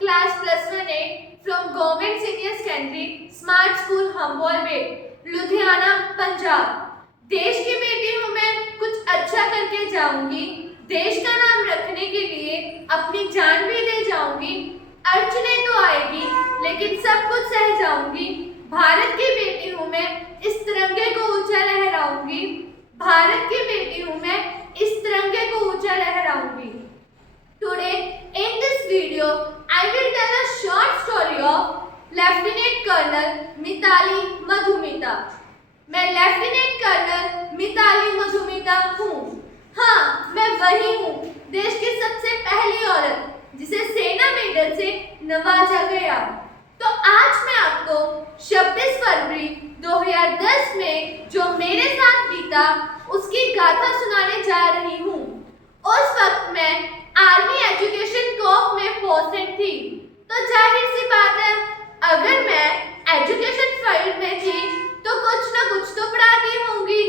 class +1A from Government Senior Secondary Smart School Humboldt Bay, Ludhiana, Punjab. देश की बेटी हूँ मैं, कुछ अच्छा करके जाऊंगी। देश का नाम रखने के लिए अपनी जान भी दे जाऊंगी। अड़चने तो आएगी लेकिन सब कुछ सह जाऊंगी। भारत की बेटी हूँ मैं, इस तिरंगे को ऊंचा लहराऊंगी। भारत की बेटी हूँ मैं, इस तिरंगे को ऊंचा लहराऊंगी। Today in this video I will tell a short story of Lieutenant Colonel Mitali Madhumita. मैं लेफ्टिनेंट कर्नल मिताली मधुमिता हूँ। हाँ, मैं वही हूँ, देश की सबसे पहली औरत जिसे सेना मेडल से नवाजा गया। तो आज मैं आपको 26 फरवरी 2010 में जो मेरे साथ बीता उसकी गाथा सुनाने जा रही हूँ। उस वक्त मैं आर्मी एजुकेशन कॉर्प में पोस्टेड थी, तो जाहिर सी बात है अगर मैं एजुकेशन फील्ड में थी तो कुछ न कुछ तो पढ़ाती होंगी।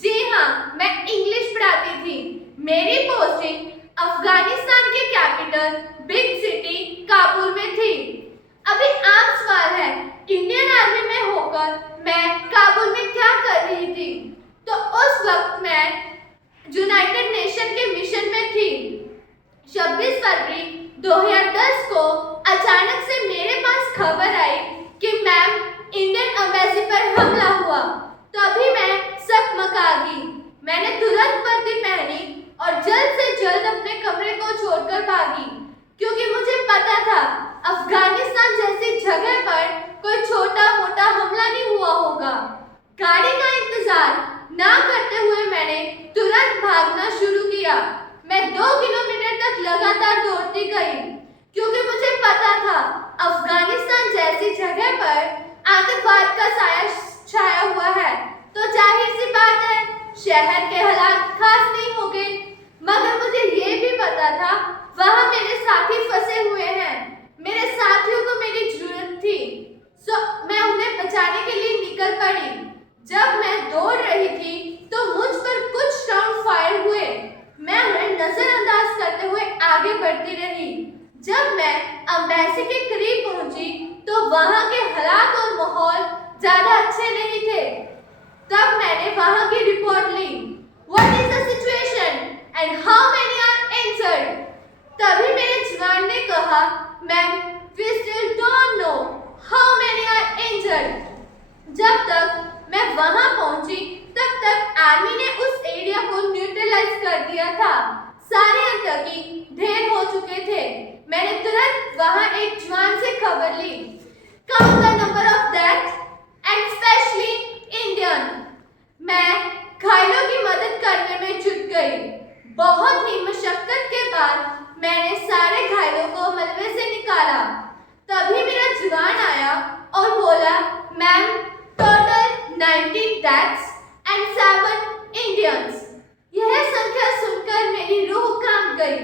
जी हाँ, मैं इंग्लिश पढ़ाती थी। मेरी पोस्टिंग अफगानिस्तान के कैपिटल बिग सिटी काबुल में थी। अभी आम सवाल है, इंडियन आर्मी में होकर मैं काबुल में क्या कर रही थी? तो उस वक्त मैं यूनाइटेड नेशन के मिशन में थी। 26 फरवरी 2010 को अचानक से मेरे पास खबर आई कि मैम, इंडियन एम्बेसी पर हमला हुआ। तभी मैं सकमका गई। मैंने तुरंत वर्दी पहनी और जल्द से जल्द अपने कमरे को छोड़कर भागी, क्योंकि मुझे पता था अफगानिस्तान जैसी जगह पर कोई छोटा मोटा हमला नहीं हुआ होगा। गाड़ी का इंतजार ना करते हुए मैंने तुरंत भागना शुरू किया। मैं 2 किलोमीटर तक लगातार दौड़ती गई, क्योंकि मुझे पता था अफगानिस्तान जैसी जगह पर आतंकवाद का साया छाया हुआ है, तो जाहिर सी बात है शहर के हालात खास नहीं होंगे। मगर मुझे ये भी पता था वहाँ मेरे साथी फंसे हुए हैं। मेरे साथियों को मेरी जरूरत थी, सो मैं उन्हें बचाने के लिए निकल पड़ी। जब मैं दौड़ रही थी तो मुझ पर कुछ राउंड फायर हुए। मैं उन्हें नजरअंदाज करते हुए आगे बढ़ती रही। जब मैं एम्बेसी के करीब पहुंची तो वहां के हालात और माहौल ज्यादा अच्छे नहीं थे। तब मैंने वहां की रिपोर्ट ली। What is the situation and how many are injured? तभी मेरे जवान ने कहा, ma'am, we still don't know how many are injured. जब तक मैं वहां पहुंची तब तक आर्मी ने उस एरिया को न्यूट्रलाइज कर दिया था। सारे आतंकी ढेर हो चुके थे। मैंने तुरंत वहां एक जवान से खबर ली। Count the number of death and especially Indian. मैं घायलों की मदद करने में जुट गई। बहुत ही मशक्कत के बाद मैंने सारे घायलों को मलबे से निकाला। तभी मेरा जवान आया और बोला, ma'am, total 19 deaths and 7 Indians. यह संख्या सुनकर मेरी रूह कांप गई।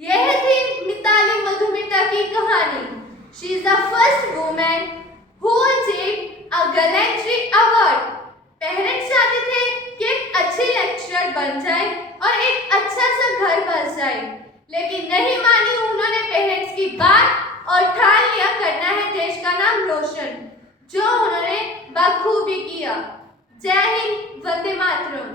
यह थी मिताली मधुमिता की कहानी। She is the first women who achieved a gallantry award. Parents चाहते थे कि एक अच्छी लेक्चरर बन जाए और एक अच्छा सा घर बस जाए, लेकिन नहीं मानी उन्होंने पेरेंट्स की बात और ठान लिया करना है देश का नाम रोशन, जो उन्होंने बखूबी किया। जय हिंद, वंदे मातरम।